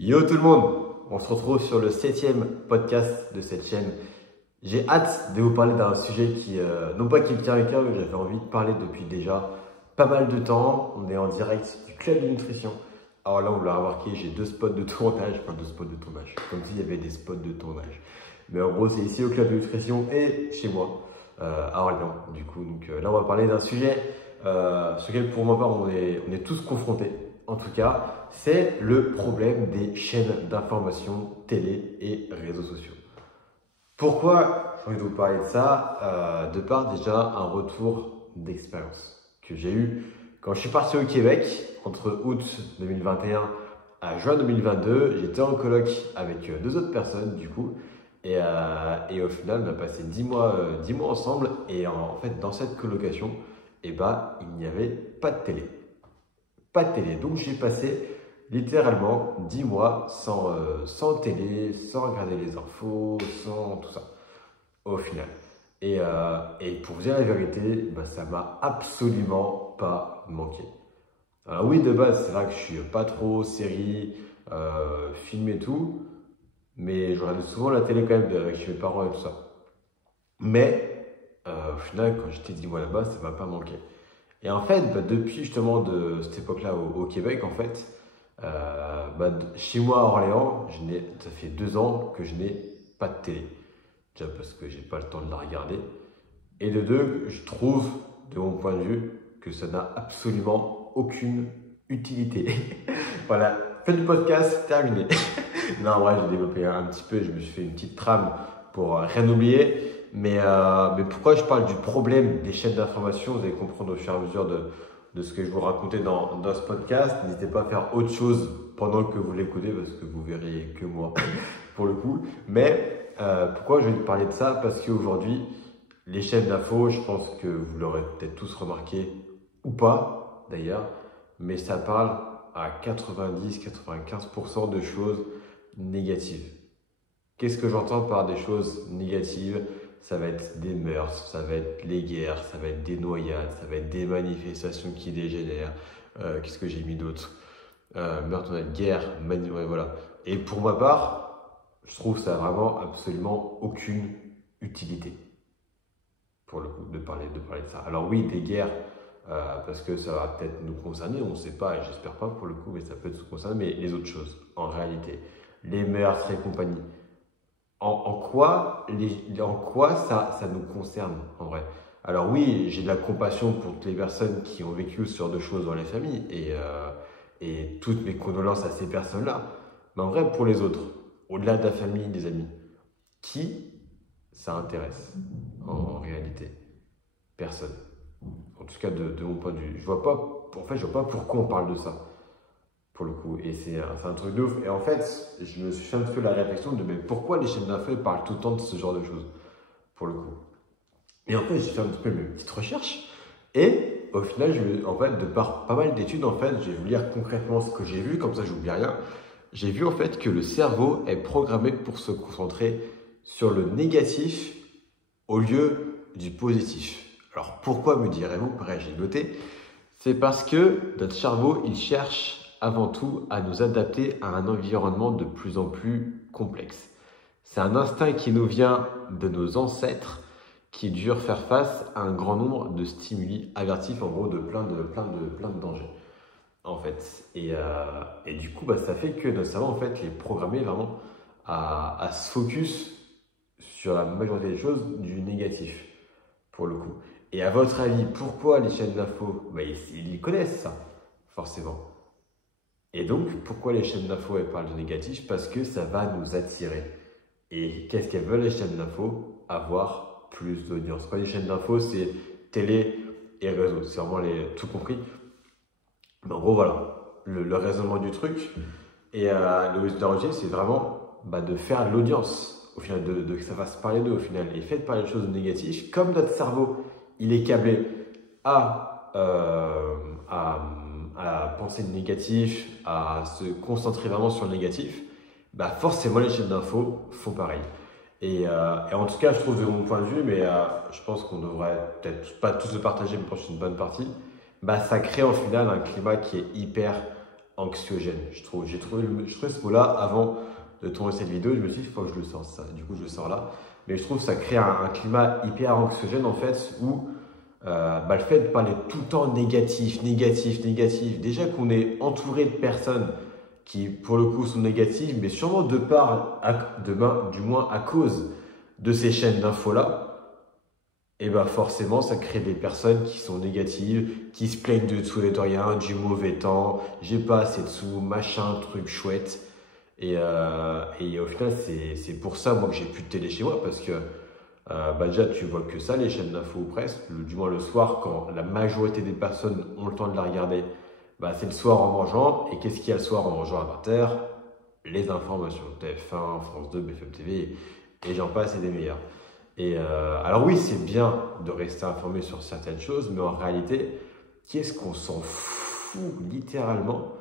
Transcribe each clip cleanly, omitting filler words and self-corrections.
Yo tout le monde, on se retrouve sur le 7e podcast de cette chaîne. J'ai hâte de vous parler d'un sujet qui, non pas qui me tient à cœur, mais j'avais envie de parler depuis déjà pas mal de temps. On est en direct du club de nutrition. Alors là, on l'a remarqué, j'ai deux spots de tournage, comme s'il y avait des spots de tournage. Mais en gros, c'est ici au club de nutrition et chez moi, à Orléans. Du coup, là, on va parler d'un sujet sur lequel, pour ma part, on est tous confrontés. En tout cas, c'est le problème des chaînes d'information télé et réseaux sociaux. Pourquoi j'ai envie de vous parler de ça? De par déjà un retour d'expérience que j'ai eu quand je suis parti au Québec entre août 2021 à juin 2022. J'étais en coloc avec deux autres personnes du coup et au final on a passé 10 mois ensemble et en fait dans cette colocation il n'y avait pas de télé. Pas de télé. Donc j'ai passé littéralement 10 mois sans télé, sans regarder les infos, sans tout ça, au final. Et pour vous dire la vérité, ça m'a absolument pas manqué. Alors oui, de base, c'est vrai que je suis pas trop série, film et tout, mais je regardais souvent la télé quand même avec chez mes parents et tout ça. Mais au final, quand j'étais 10 mois là-bas, ça m'a pas manqué. Et en fait, depuis justement de cette époque-là au Québec, en fait, chez moi à Orléans, ça fait 2 ans que je n'ai pas de télé. Déjà parce que j'ai pas le temps de la regarder. Et de deux, je trouve, de mon point de vue, que ça n'a absolument aucune utilité. Voilà, fin du podcast, terminé. Non, en vrai, j'ai développé un petit peu, je me suis fait une petite trame pour rien oublier. Mais pourquoi je parle du problème des chaînes d'information, vous allez comprendre au fur et à mesure de ce que je vous racontais dans ce podcast. N'hésitez pas à faire autre chose pendant que vous l'écoutez parce que vous verrez que moi pour le coup. Mais pourquoi je vais vous parler de ça? Parce qu'aujourd'hui, les chaînes d'infos, je pense que vous l'aurez peut-être tous remarqué ou pas d'ailleurs, mais ça parle à 90-95% de choses négatives. Qu'est-ce que j'entends par des choses négatives? Ça va être des meurtres, ça va être les guerres, ça va être des noyades, ça va être des manifestations qui dégénèrent. Qu'est-ce que j'ai mis d'autre? Meurtre, guerre, ouais, voilà. Et pour ma part, je trouve ça vraiment absolument aucune utilité. Pour le coup, de parler de ça. Alors oui, des guerres, parce que ça va peut-être nous concerner, on ne sait pas, et j'espère pas pour le coup, mais ça peut nous concerner, mais les autres choses, en réalité, les meurtres et compagnie. En quoi ça nous concerne en vrai? Alors oui, j'ai de la compassion pour toutes les personnes qui ont vécu ce genre de choses dans les familles et toutes mes condoléances à ces personnes-là. Mais en vrai, pour les autres, au-delà de la famille, des amis, qui ça intéresse en réalité? Personne. En tout cas, de mon point de vue. Je vois pas pourquoi on parle de ça pour le coup. Et c'est un truc de ouf. Et en fait, je me suis fait un petit peu la réflexion de mais pourquoi les chaînes d'infos parlent tout le temps de ce genre de choses pour le coup. Et en fait, j'ai fait un petit peu mes petites recherches. Et au final, en fait, de par pas mal d'études, en fait, je vais vous lire concrètement ce que j'ai vu, comme ça, j'oublie rien. J'ai vu en fait que le cerveau est programmé pour se concentrer sur le négatif au lieu du positif. Alors pourquoi me direz-vous? Pareil, j'ai noté. C'est parce que notre cerveau, il cherche avant tout à nous adapter à un environnement de plus en plus complexe. C'est un instinct qui nous vient de nos ancêtres qui durent faire face à un grand nombre de stimuli avertifs, en gros de plein de dangers. En fait. Et du coup, ça fait que notre cerveau en fait, est programmé vraiment à se focus sur la majorité des choses du négatif, pour le coup. Et à votre avis, pourquoi les chaînes d'infos? Ils connaissent ça, forcément. Et donc, pourquoi les chaînes d'infos elles parlent de négatif? Parce que ça va nous attirer. Et qu'est-ce qu'elles veulent les chaînes d'infos? Avoir plus d'audience. Quand les chaînes d'infos, c'est télé et réseau. C'est vraiment tout compris. Mais en gros, voilà, le raisonnement du truc. Et le danger, c'est vraiment de faire de l'audience, au final, que ça fasse parler d'eux, au final. Et faites parler de choses négatives. Comme notre cerveau, il est câblé à, à penser le négatif, à se concentrer vraiment sur le négatif, forcément, les chaînes d'infos font pareil. Et en tout cas, je trouve de mon point de vue, mais je pense qu'on devrait peut-être pas tous le partager, mais je pense que c'est une bonne partie, ça crée au final un climat qui est hyper anxiogène, je trouve. J'ai trouvé ce mot-là avant de tourner cette vidéo. Je me suis dit, il faut que je le sorte, ça. Du coup, je le sors là. Mais je trouve que ça crée un climat hyper anxiogène, en fait, où le fait de parler tout le temps négatif, déjà qu'on est entouré de personnes qui, pour le coup, sont négatives, mais sûrement du moins à cause de ces chaînes d'infos-là, et ben forcément, ça crée des personnes qui sont négatives, qui se plaignent de tout et de rien, du mauvais temps, j'ai pas assez de sous, machin, truc chouette. Et au final, c'est pour ça, moi, que j'ai plus de télé chez moi, parce que déjà, tu vois que ça, les chaînes d'infos ou presque, du moins le soir, quand la majorité des personnes ont le temps de la regarder, c'est le soir en mangeant. Et qu'est-ce qu'il y a le soir en mangeant à 20h? Les informations, TF1, France 2, BFM TV, et j'en passe, et des meilleurs. Alors oui, c'est bien de rester informé sur certaines choses, mais en réalité, qu'est-ce qu'on s'en fout littéralement?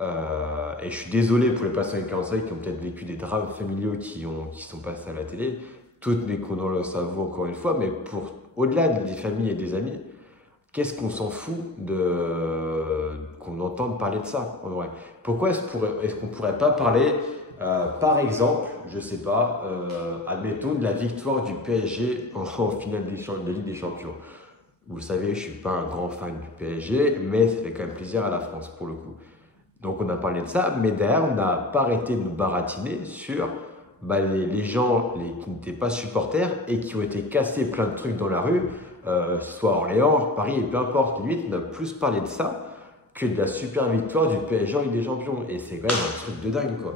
Et je suis désolé pour les personnes avec cancer qui ont peut-être vécu des drames familiaux qui sont passés à la télé. Toutes mes condoléances à vous encore une fois, mais au-delà des familles et des amis, qu'est-ce qu'on s'en fout qu'on entende parler de ça en vrai? Pourquoi est-ce qu'on ne pourrait pas parler, par exemple, je ne sais pas, admettons de la victoire du PSG en finale de Ligue des Champions. Vous savez, je ne suis pas un grand fan du PSG, mais ça fait quand même plaisir à la France pour le coup. Donc on a parlé de ça, mais derrière, on n'a pas arrêté de nous baratiner sur les gens qui n'étaient pas supporters et qui ont été cassés plein de trucs dans la rue, soit Orléans, Paris, et peu importe. Limite, on a plus parlé de ça que de la super victoire du PSG en Ligue des Champions. Et c'est quand même un truc de dingue, quoi.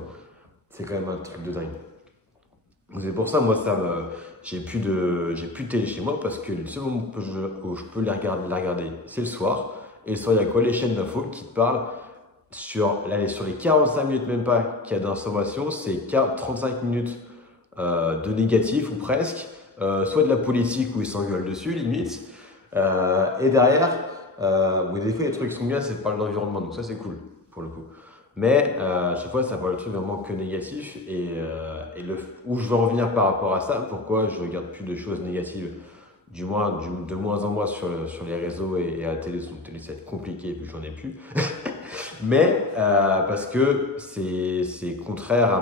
C'est quand même un truc de dingue. C'est pour ça, moi, j'ai plus de télé chez moi parce que le seul moment où je peux la regarder, c'est le soir. Et le soir, il y a quoi? Les chaînes d'infos qui te parlent sur les 45 minutes, même pas, qu'il y a d'informations, c'est 35 minutes de négatif ou presque, soit de la politique où ils s'engueulent dessus, limite. Et derrière, des fois, les trucs qui sont bien, c'est de parler d'environnement, donc ça, c'est cool pour le coup. Mais à chaque fois, ça parle de trucs vraiment que négatifs. Où je veux en venir par rapport à ça, pourquoi je regarde plus de choses négatives, du moins de moins en moins sur les réseaux et à la télé, sur télé, c'est compliqué, et puis j'en ai plus. Mais parce que c'est contraire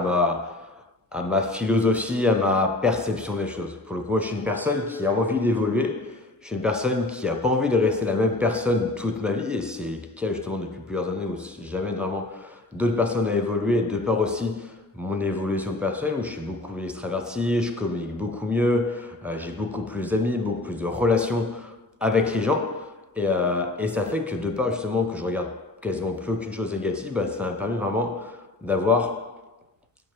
à ma philosophie, à ma perception des choses. Pour le coup, je suis une personne qui a envie d'évoluer. Je suis une personne qui n'a pas envie de rester la même personne toute ma vie. Et c'est le cas justement depuis plusieurs années où j'amène vraiment d'autres personnes à évoluer, de par aussi mon évolution personnelle où je suis beaucoup plus extraverti, je communique beaucoup mieux, j'ai beaucoup plus d'amis, beaucoup plus de relations avec les gens. Et ça fait que de par justement que je regarde quasiment plus aucune chose négative, ça m'a permis vraiment d'avoir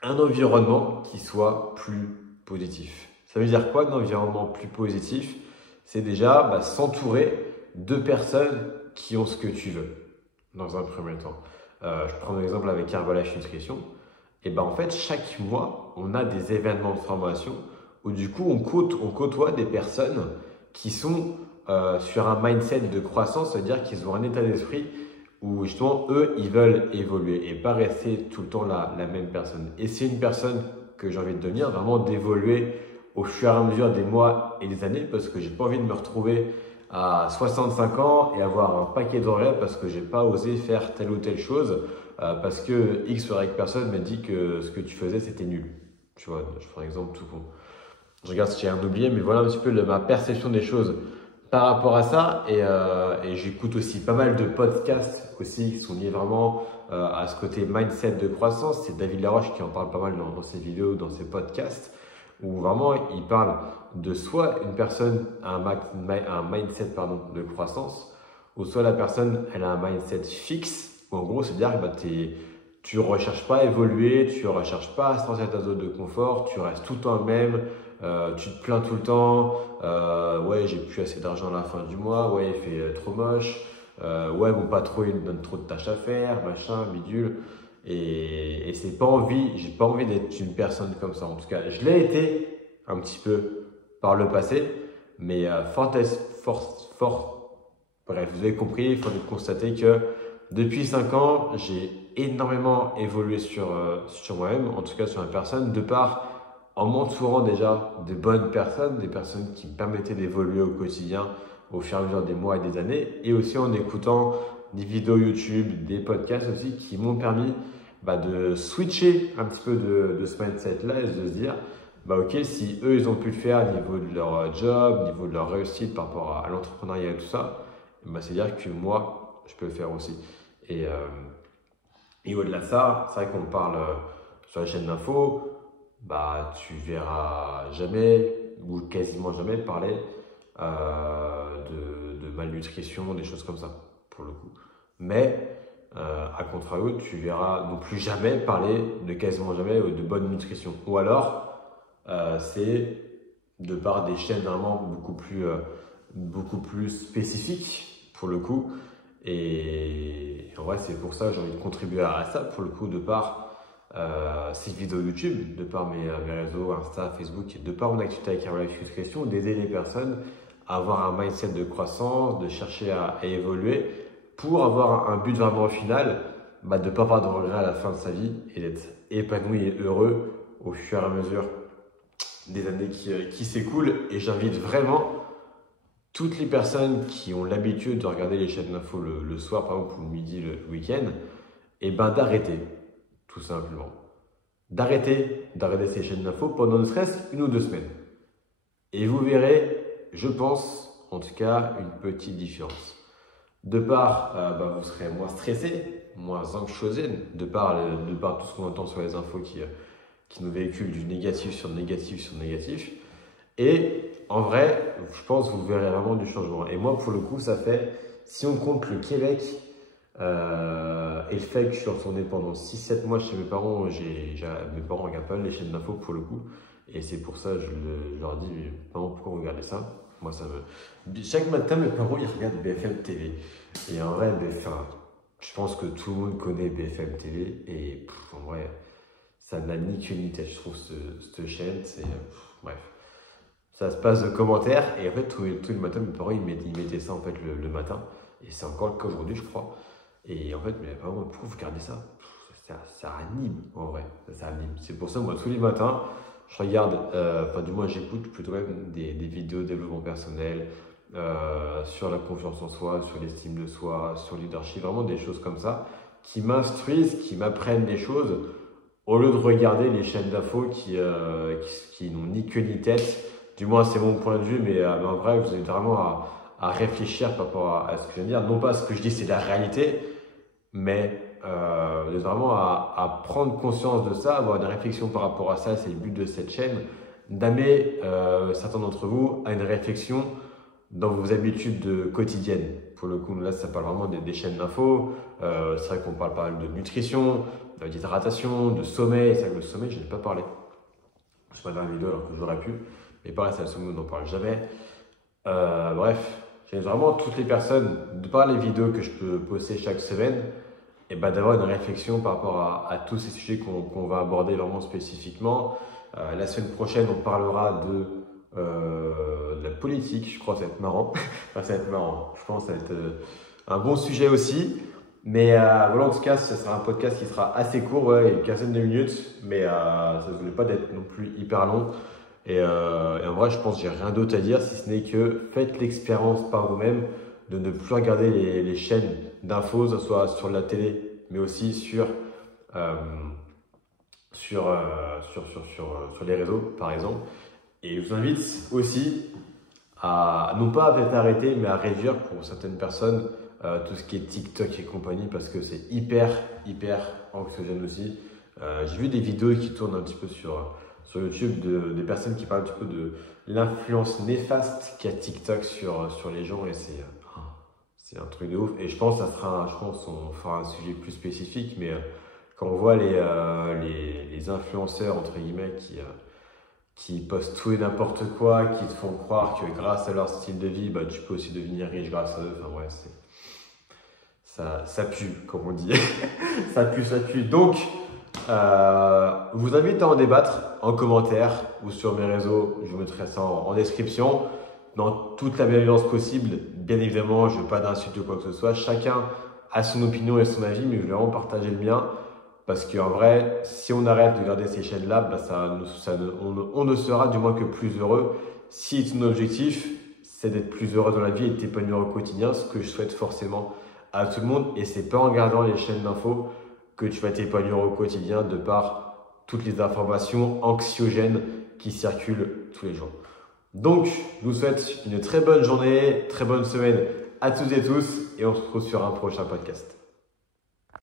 un environnement qui soit plus positif. Ça veut dire quoi, un environnement plus positif? C'est déjà s'entourer de personnes qui ont ce que tu veux, dans un premier temps. Je prends un exemple avec Herbalife Nutrition. Et en fait, chaque mois, on a des événements de formation où du coup, on côtoie des personnes qui sont sur un mindset de croissance, c'est-à-dire qu'ils ont un état d'esprit où justement, eux, ils veulent évoluer et pas rester tout le temps la même personne. Et c'est une personne que j'ai envie de devenir, vraiment d'évoluer au fur et à mesure des mois et des années, parce que j'ai pas envie de me retrouver à 65 ans et avoir un paquet d'horaires parce que j'ai pas osé faire telle ou telle chose, parce que X ou Y personne m'a dit que ce que tu faisais, c'était nul. Tu vois, je prends un exemple tout con. Je regarde si j'ai rien oublié, mais voilà un petit peu ma perception des choses par rapport à ça. Et j'écoute aussi pas mal de podcasts aussi qui sont liés vraiment à ce côté mindset de croissance. C'est David Laroche qui en parle pas mal dans ses vidéos, dans ses podcasts, où vraiment il parle de soit une personne a un mindset de croissance, ou soit la personne elle a un mindset fixe, où en gros c'est-à-dire que tu ne recherches pas à évoluer, tu ne recherches pas à sortir de ta zone de confort, tu restes tout le temps le même, tu te plains tout le temps, ouais j'ai plus assez d'argent à la fin du mois, ouais il fait trop moche, ouais mon patron il me donne trop de tâches à faire, machin, bidule. Et j'ai pas envie d'être une personne comme ça. En tout cas, je l'ai été un petit peu par le passé, mais bref, vous avez compris, il faut constater que depuis 5 ans, j'ai énormément évolué sur moi-même, en tout cas sur ma personne, de par en m'entourant déjà de bonnes personnes, des personnes qui me permettaient d'évoluer au quotidien au fur et à mesure des mois et des années, et aussi en écoutant des vidéos YouTube, des podcasts aussi qui m'ont permis de switcher un petit peu de ce mindset-là et de se dire, ok, si eux, ils ont pu le faire au niveau de leur job, au niveau de leur réussite par rapport à l'entrepreneuriat et tout ça, c'est-à-dire que moi, je peux le faire aussi. Et au-delà de ça, c'est vrai qu'on parle sur la chaîne d'info, tu verras jamais ou quasiment jamais parler de malnutrition, des choses comme ça, pour le coup. Mais à contrario, tu verras non plus jamais parler de quasiment jamais de bonne nutrition. Ou alors, c'est de par des chaînes vraiment beaucoup plus spécifiques pour le coup. Et en vrai, c'est pour ça que j'ai envie de contribuer à ça, pour le coup, de par ces vidéos YouTube, de par mes réseaux, Insta, Facebook, et de par mon activité avec Herbalife Nutrition, d'aider les personnes à avoir un mindset de croissance, de chercher à évoluer pour avoir un but vraiment au final, de ne pas avoir de regrets à la fin de sa vie et d'être épanoui et heureux au fur et à mesure des années qui s'écoulent. Et j'invite vraiment toutes les personnes qui ont l'habitude de regarder les chaînes d'infos le soir, par exemple, ou le midi, le week-end, d'arrêter, tout simplement. D'arrêter ces chaînes d'infos pendant ne serait-ce 1 ou 2 semaines. Et vous verrez, je pense, en tout cas, une petite différence. De part, vous serez moins stressé, moins anxiogène, de par tout ce qu'on entend sur les infos qui nous véhiculent du négatif sur négatif sur négatif. Et en vrai, je pense que vous verrez vraiment du changement. Et moi, pour le coup, ça fait, si on compte le Québec et le fait que je suis retourné pendant 6-7 mois chez mes parents, mes parents ne regardent pas les chaînes d'infos pour le coup. Et c'est pour ça que je leur dis, maman, pourquoi vous regardez ça? Moi, ça me... Chaque matin, mes parents, ils regardent BFM TV. Et en vrai, je pense que tout le monde connaît BFM TV. Et en vrai, ça n'a ni queue ni tête, je trouve, cette chaîne. Bref. Ça se passe de commentaires. Et en fait, tous les matins, mes parents, ils mettaient ça en fait, le matin. Et c'est encore le cas aujourd'hui, je crois. Et en fait, mes parents, pourquoi vous regardez ça? Ça anime, en vrai. Ça anime. C'est pour ça, moi, tous les matins, je regarde, du moins, j'écoute plutôt même des vidéos de développement personnel, sur la confiance en soi, sur l'estime de soi, sur le leadership, vraiment des choses comme ça, qui m'instruisent, qui m'apprennent des choses, au lieu de regarder les chaînes d'infos qui n'ont ni queue ni tête. Du moins, c'est mon point de vue, mais en vrai, vous avez vraiment à réfléchir par rapport à ce que je viens de dire. Non pas ce que je dis, c'est la réalité, mais vous avez vraiment à prendre conscience de ça, avoir une réflexion par rapport à ça. C'est le but de cette chaîne, d'amener certains d'entre vous à une réflexion dans vos habitudes quotidiennes. Pour le coup, là, ça parle vraiment des chaînes d'infos. C'est vrai qu'on parle pas mal de nutrition, d'hydratation, de sommeil. C'est vrai que le sommeil, je n'ai pas parlé. Je sais pas dans la vidéo alors que j'aurais pu. Mais pareil, c'est le sommeil, on n'en parle jamais. Bref, j'invite vraiment toutes les personnes, de par les vidéos que je peux poster chaque semaine, d'avoir une réflexion par rapport à tous ces sujets qu'on va aborder vraiment spécifiquement. La semaine prochaine, on parlera de la politique. Je crois que ça va être marrant. Enfin, ça va être marrant. Je pense que ça va être un bon sujet aussi. Mais voilà, en tout cas, ce sera un podcast qui sera assez court, une quinzaine de minutes. Mais ça ne voulait pas d'être non plus hyper long. Et en vrai, je pense que j'ai rien d'autre à dire, si ce n'est que faites l'expérience par vous-même de ne plus regarder les chaînes d'infos, que ce soit sur la télé, mais aussi sur les réseaux, par exemple. Et je vous invite aussi à non pas à arrêter, mais à réduire pour certaines personnes tout ce qui est TikTok et compagnie, parce que c'est hyper anxiogène aussi. J'ai vu des vidéos qui tournent un petit peu sur YouTube des personnes qui parlent un petit peu de l'influence néfaste qu'a TikTok sur les gens, et c'est un truc de ouf. Et je pense qu'on fera un sujet plus spécifique, mais quand on voit les influenceurs entre guillemets qui postent tout et n'importe quoi, qui te font croire que grâce à leur style de vie, tu peux aussi devenir riche grâce à eux. Enfin ouais, ça pue, comme on dit. ça pue. Donc, je vous invite à en débattre en commentaire ou sur mes réseaux. Je vous mettrai ça en description. Dans toute la bienveillance possible, bien évidemment, je ne veux pas d'insultes ou quoi que ce soit. Chacun a son opinion et son avis, mais je vais vraiment partager le mien. Parce qu'en vrai, si on arrête de regarder ces chaînes-là, on ne sera du moins que plus heureux. Si ton objectif, c'est d'être plus heureux dans la vie et de t'épanouir au quotidien, ce que je souhaite forcément à tout le monde et c'est pas en regardant les chaînes d'infos que tu vas t'épanouir au quotidien de par toutes les informations anxiogènes qui circulent tous les jours. Donc, je vous souhaite une très bonne journée, très bonne semaine à toutes et tous et on se retrouve sur un prochain podcast.